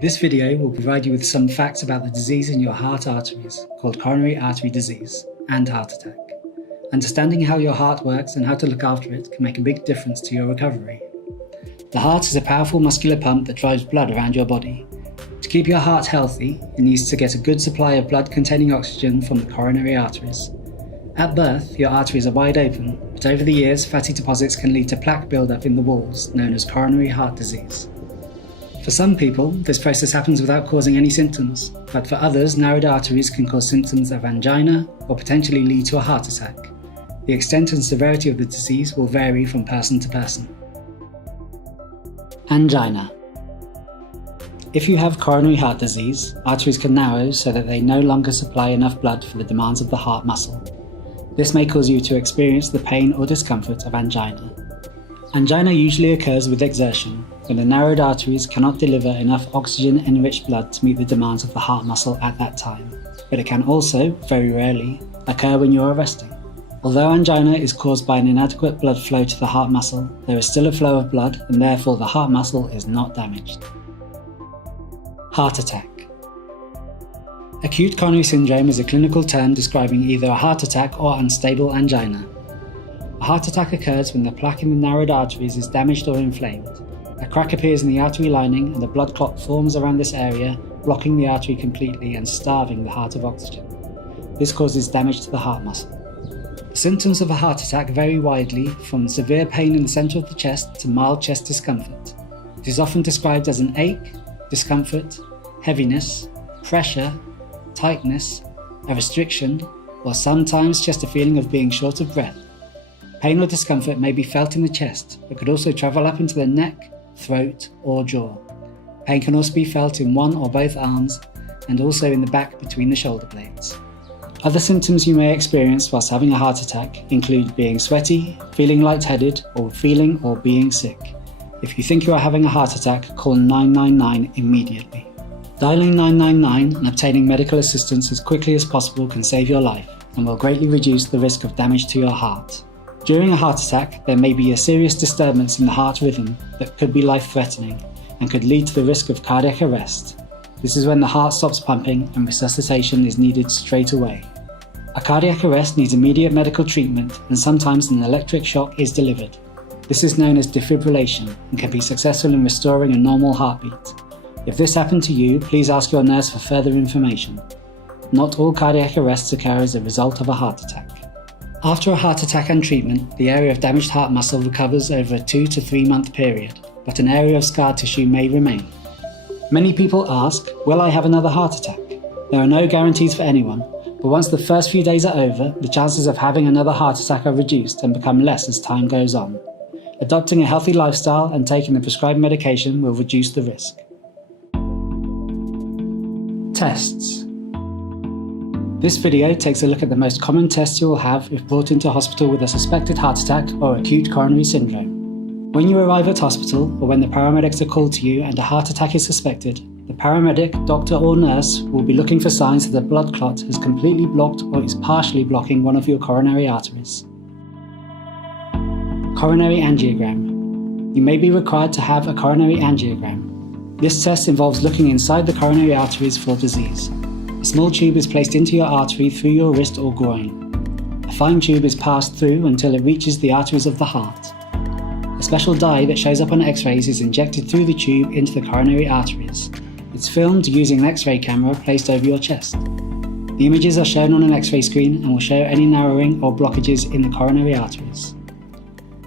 This video will provide you with some facts about the disease in your heart arteries, called coronary artery disease, and heart attack. Understanding how your heart works and how to look after it can make a big difference to your recovery. The heart is a powerful muscular pump that drives blood around your body. To keep your heart healthy, it needs to get a good supply of blood containing oxygen from the coronary arteries. At birth, your arteries are wide open, but over the years, fatty deposits can lead to plaque buildup in the walls, known as coronary heart disease. For some people, this process happens without causing any symptoms, but for others, narrowed arteries can cause symptoms of angina or potentially lead to a heart attack. The extent and severity of the disease will vary from person to person. Angina. If you have coronary heart disease, arteries can narrow so that they no longer supply enough blood for the demands of the heart muscle. This may cause you to experience the pain or discomfort of angina. Angina usually occurs with exertion, when the narrowed arteries cannot deliver enough oxygen-enriched blood to meet the demands of the heart muscle at that time, but it can also, very rarely, occur when you are resting. Although angina is caused by an inadequate blood flow to the heart muscle, there is still a flow of blood and therefore the heart muscle is not damaged. Heart attack. Acute coronary syndrome is a clinical term describing either a heart attack or unstable angina. A heart attack occurs when the plaque in the narrowed arteries is damaged or inflamed. A crack appears in the artery lining and a blood clot forms around this area, blocking the artery completely and starving the heart of oxygen. This causes damage to the heart muscle. The symptoms of a heart attack vary widely, from severe pain in the centre of the chest to mild chest discomfort. It is often described as an ache, discomfort, heaviness, pressure, tightness, a restriction, or sometimes just a feeling of being short of breath. Pain or discomfort may be felt in the chest, but could also travel up into the neck, throat, or jaw. Pain can also be felt in one or both arms, and also in the back between the shoulder blades. Other symptoms you may experience whilst having a heart attack include being sweaty, feeling lightheaded, or feeling or being sick. If you think you are having a heart attack, call 999 immediately. Dialing 999 and obtaining medical assistance as quickly as possible can save your life and will greatly reduce the risk of damage to your heart. During a heart attack, there may be a serious disturbance in the heart rhythm that could be life-threatening and could lead to the risk of cardiac arrest. This is when the heart stops pumping and resuscitation is needed straight away. A cardiac arrest needs immediate medical treatment and sometimes an electric shock is delivered. This is known as defibrillation and can be successful in restoring a normal heartbeat. If this happened to you, please ask your nurse for further information. Not all cardiac arrests occur as a result of a heart attack. After a heart attack and treatment, the area of damaged heart muscle recovers over a 2 to 3 month period, but an area of scar tissue may remain. Many people ask, will I have another heart attack? There are no guarantees for anyone, but once the first few days are over, the chances of having another heart attack are reduced and become less as time goes on. Adopting a healthy lifestyle and taking the prescribed medication will reduce the risk. Tests. This video takes a look at the most common tests you will have if brought into hospital with a suspected heart attack or acute coronary syndrome. When you arrive at hospital, or when the paramedics are called to you and a heart attack is suspected, the paramedic, doctor or nurse will be looking for signs that a blood clot has completely blocked or is partially blocking one of your coronary arteries. Coronary angiogram. You may be required to have a coronary angiogram. This test involves looking inside the coronary arteries for disease. A small tube is placed into your artery through your wrist or groin. A fine tube is passed through until it reaches the arteries of the heart. A special dye that shows up on X-rays is injected through the tube into the coronary arteries. It's filmed using an X-ray camera placed over your chest. The images are shown on an X-ray screen and will show any narrowing or blockages in the coronary arteries.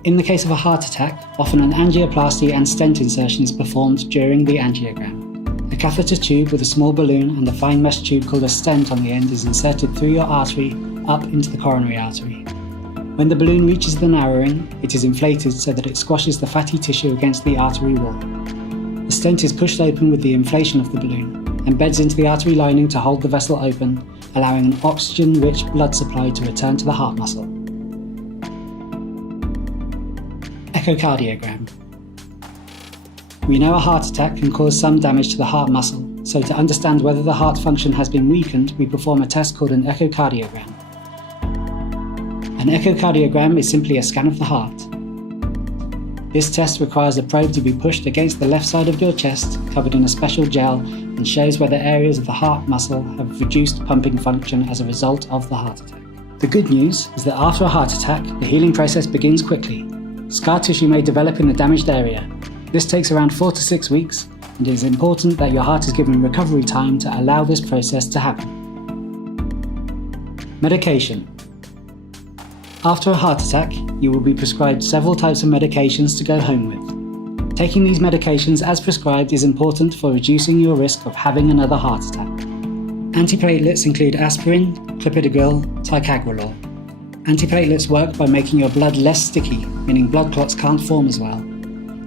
In the case of a heart attack, often an angioplasty and stent insertion is performed during the angiogram. A catheter tube with a small balloon and a fine mesh tube called a stent on the end is inserted through your artery up into the coronary artery. When the balloon reaches the narrowing, it is inflated so that it squashes the fatty tissue against the artery wall. The stent is pushed open with the inflation of the balloon and beds into the artery lining to hold the vessel open, allowing an oxygen-rich blood supply to return to the heart muscle. Echocardiogram. We know a heart attack can cause some damage to the heart muscle, so to understand whether the heart function has been weakened, we perform a test called an echocardiogram. An echocardiogram is simply a scan of the heart. This test requires a probe to be pushed against the left side of your chest, covered in a special gel, and shows whether areas of the heart muscle have reduced pumping function as a result of the heart attack. The good news is that after a heart attack, the healing process begins quickly. Scar tissue may develop in the damaged area. This takes around 4 to 6 weeks, and it is important that your heart is given recovery time to allow this process to happen. Medication. After a heart attack, you will be prescribed several types of medications to go home with. Taking these medications as prescribed is important for reducing your risk of having another heart attack. Antiplatelets include aspirin, clopidogrel, ticagrelor. Antiplatelets work by making your blood less sticky, meaning blood clots can't form as well.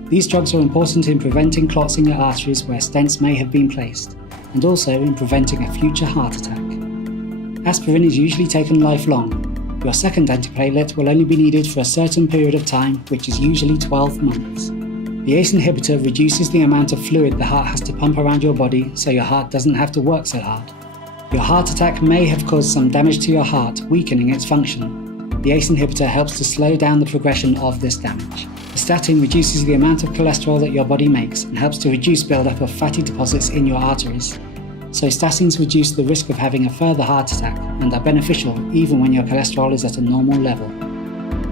These drugs are important in preventing clots in your arteries where stents may have been placed, and also in preventing a future heart attack. Aspirin is usually taken lifelong. Your second antiplatelet will only be needed for a certain period of time, which is usually 12 months. The ACE inhibitor reduces the amount of fluid the heart has to pump around your body, so your heart doesn't have to work so hard. Your heart attack may have caused some damage to your heart, weakening its function. The ACE inhibitor helps to slow down the progression of this damage. The statin reduces the amount of cholesterol that your body makes and helps to reduce buildup of fatty deposits in your arteries. So statins reduce the risk of having a further heart attack and are beneficial even when your cholesterol is at a normal level.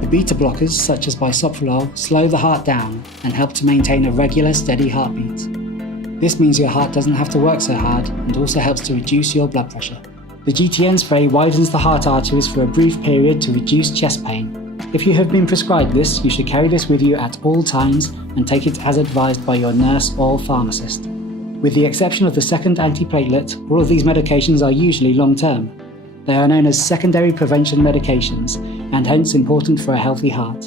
The beta blockers, such as bisoprolol, slow the heart down and help to maintain a regular, steady heartbeat. This means your heart doesn't have to work so hard and also helps to reduce your blood pressure. The GTN spray widens the heart arteries for a brief period to reduce chest pain. If you have been prescribed this, you should carry this with you at all times and take it as advised by your nurse or pharmacist. With the exception of the second antiplatelet, all of these medications are usually long-term. They are known as secondary prevention medications and hence important for a healthy heart.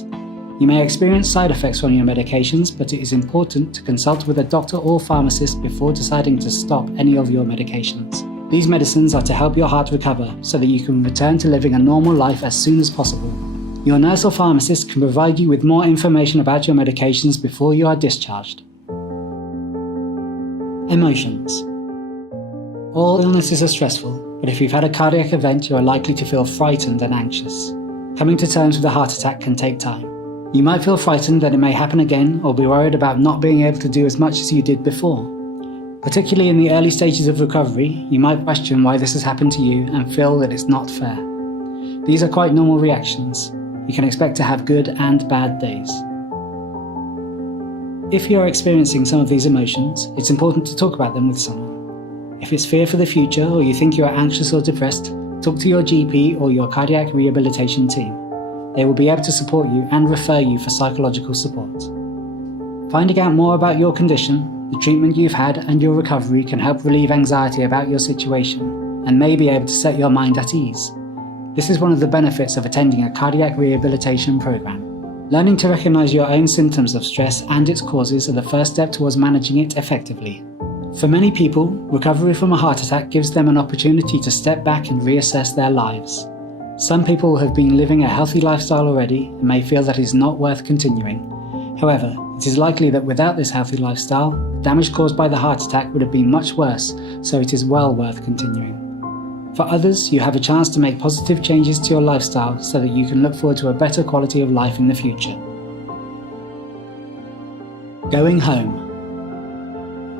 You may experience side effects from your medications, but it is important to consult with a doctor or pharmacist before deciding to stop any of your medications. These medicines are to help your heart recover so that you can return to living a normal life as soon as possible. Your nurse or pharmacist can provide you with more information about your medications before you are discharged. Emotions. All illnesses are stressful, but if you've had a cardiac event, you are likely to feel frightened and anxious. Coming to terms with a heart attack can take time. You might feel frightened that it may happen again or be worried about not being able to do as much as you did before. Particularly in the early stages of recovery, you might question why this has happened to you and feel that it's not fair. These are quite normal reactions. You can expect to have good and bad days. If you are experiencing some of these emotions, it's important to talk about them with someone. If it's fear for the future or you think you are anxious or depressed, talk to your GP or your cardiac rehabilitation team. They will be able to support you and refer you for psychological support. Finding out more about your condition, the treatment you've had and your recovery can help relieve anxiety about your situation and may be able to set your mind at ease. This is one of the benefits of attending a cardiac rehabilitation program. Learning to recognize your own symptoms of stress and its causes are the first step towards managing it effectively. For many people, recovery from a heart attack gives them an opportunity to step back and reassess their lives. Some people have been living a healthy lifestyle already and may feel that it is not worth continuing. However, it is likely that without this healthy lifestyle, the damage caused by the heart attack would have been much worse, so it is well worth continuing. For others, you have a chance to make positive changes to your lifestyle so that you can look forward to a better quality of life in the future. Going home.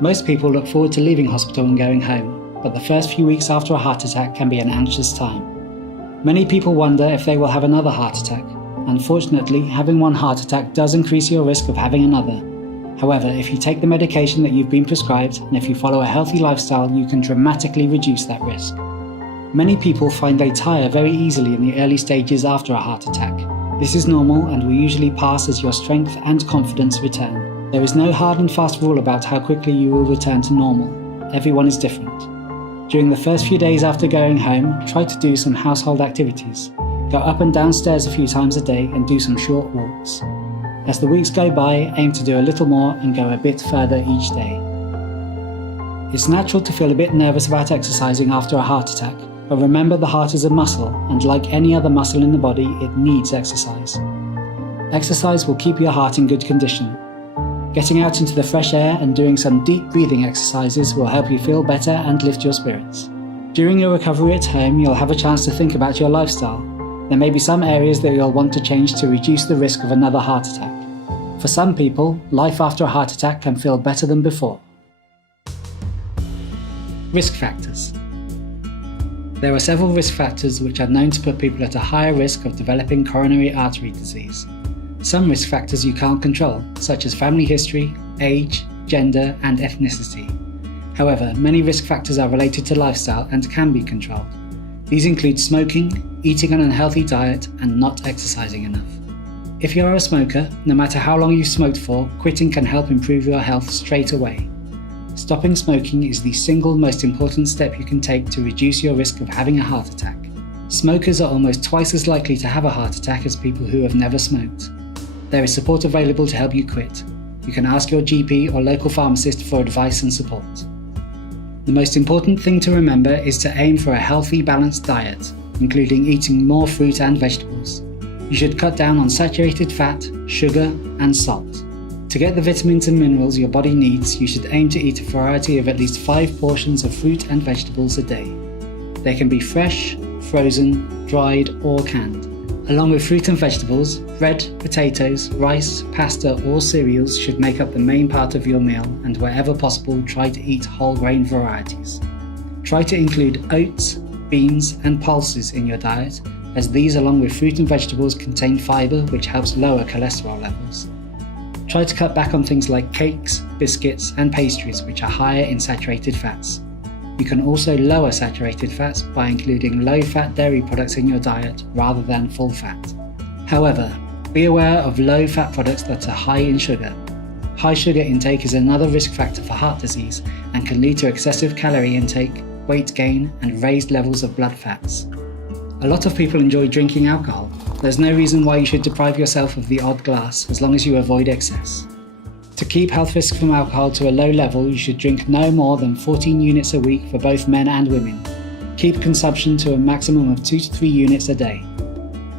Most people look forward to leaving hospital and going home, but the first few weeks after a heart attack can be an anxious time. Many people wonder if they will have another heart attack. Unfortunately, having one heart attack does increase your risk of having another. However, if you take the medication that you've been prescribed and if you follow a healthy lifestyle, you can dramatically reduce that risk. Many people find they tire very easily in the early stages after a heart attack. This is normal and will usually pass as your strength and confidence return. There is no hard and fast rule about how quickly you will return to normal. Everyone is different. During the first few days after going home, try to do some household activities. Go up and down stairs a few times a day and do some short walks. As the weeks go by, aim to do a little more and go a bit further each day. It's natural to feel a bit nervous about exercising after a heart attack, but remember the heart is a muscle, and like any other muscle in the body, it needs exercise. Exercise will keep your heart in good condition. Getting out into the fresh air and doing some deep breathing exercises will help you feel better and lift your spirits. During your recovery at home, you'll have a chance to think about your lifestyle. There may be some areas that you'll want to change to reduce the risk of another heart attack. For some people, life after a heart attack can feel better than before. Risk factors. There are several risk factors which are known to put people at a higher risk of developing coronary artery disease. Some risk factors you can't control, such as family history, age, gender, and ethnicity. However, many risk factors are related to lifestyle and can be controlled. These include smoking, eating an unhealthy diet, and not exercising enough. If you are a smoker, no matter how long you've smoked for, quitting can help improve your health straight away. Stopping smoking is the single most important step you can take to reduce your risk of having a heart attack. Smokers are almost twice as likely to have a heart attack as people who have never smoked. There is support available to help you quit. You can ask your GP or local pharmacist for advice and support. The most important thing to remember is to aim for a healthy, balanced diet, including eating more fruit and vegetables. You should cut down on saturated fat, sugar, and salt. To get the vitamins and minerals your body needs, you should aim to eat a variety of at least 5 portions of fruit and vegetables a day. They can be fresh, frozen, dried, or canned. Along with fruit and vegetables, bread, potatoes, rice, pasta, or cereals should make up the main part of your meal, and wherever possible, try to eat whole grain varieties. Try to include oats, beans, and pulses in your diet, as these, along with fruit and vegetables, contain fiber which helps lower cholesterol levels. Try to cut back on things like cakes, biscuits, and pastries which are higher in saturated fats. You can also lower saturated fats by including low-fat dairy products in your diet rather than full fat. However, be aware of low-fat products that are high in sugar. High sugar intake is another risk factor for heart disease and can lead to excessive calorie intake, weight gain, and raised levels of blood fats. A lot of people enjoy drinking alcohol. There's no reason why you should deprive yourself of the odd glass as long as you avoid excess. To keep health risks from alcohol to a low level, you should drink no more than 14 units a week for both men and women. Keep consumption to a maximum of 2 to 3 units a day.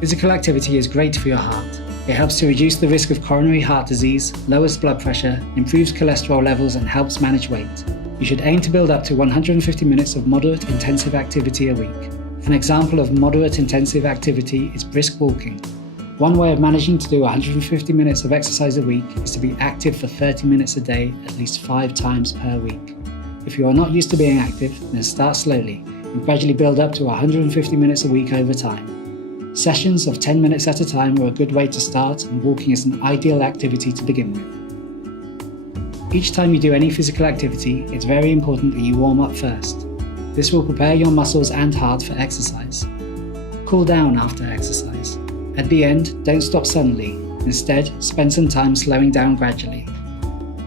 Physical activity is great for your heart. It helps to reduce the risk of coronary heart disease, lowers blood pressure, improves cholesterol levels, and helps manage weight. You should aim to build up to 150 minutes of moderate intensive activity a week. An example of moderate intensive activity is brisk walking. One way of managing to do 150 minutes of exercise a week is to be active for 30 minutes a day at least 5 times per week. If you are not used to being active, then start slowly and gradually build up to 150 minutes a week over time. Sessions of 10 minutes at a time are a good way to start, and walking is an ideal activity to begin with. Each time you do any physical activity, it's very important that you warm up first. This will prepare your muscles and heart for exercise. Cool down after exercise. At the end, don't stop suddenly. Instead, spend some time slowing down gradually.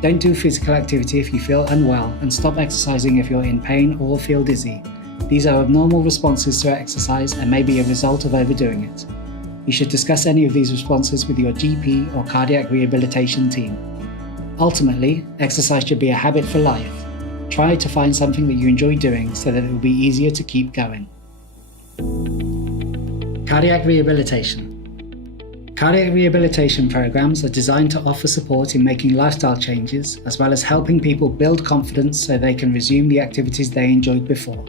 Don't do physical activity if you feel unwell, and stop exercising if you're in pain or feel dizzy. These are abnormal responses to exercise and may be a result of overdoing it. You should discuss any of these responses with your GP or cardiac rehabilitation team. Ultimately, exercise should be a habit for life. Try to find something that you enjoy doing so that it will be easier to keep going. Cardiac rehabilitation. Cardiac rehabilitation programs are designed to offer support in making lifestyle changes, as well as helping people build confidence so they can resume the activities they enjoyed before.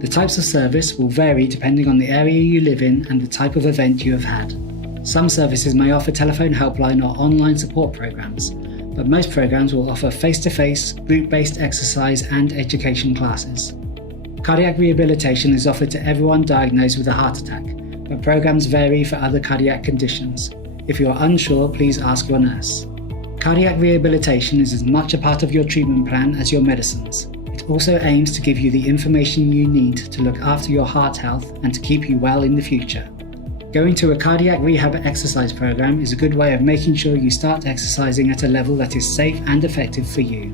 The types of service will vary depending on the area you live in and the type of event you have had. Some services may offer telephone helpline or online support programs, but most programs will offer face-to-face, group-based exercise and education classes. Cardiac rehabilitation is offered to everyone diagnosed with a heart attack, but programs vary for other cardiac conditions. If you are unsure, please ask your nurse. Cardiac rehabilitation is as much a part of your treatment plan as your medicines. It also aims to give you the information you need to look after your heart health and to keep you well in the future. Going to a cardiac rehab exercise program is a good way of making sure you start exercising at a level that is safe and effective for you.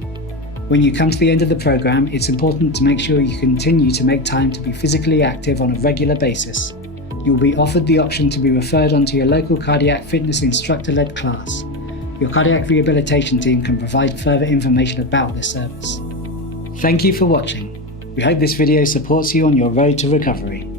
When you come to the end of the program, it's important to make sure you continue to make time to be physically active on a regular basis. You will be offered the option to be referred onto your local cardiac fitness instructor-led class. Your cardiac rehabilitation team can provide further information about this service. Thank you for watching. We hope this video supports you on your road to recovery.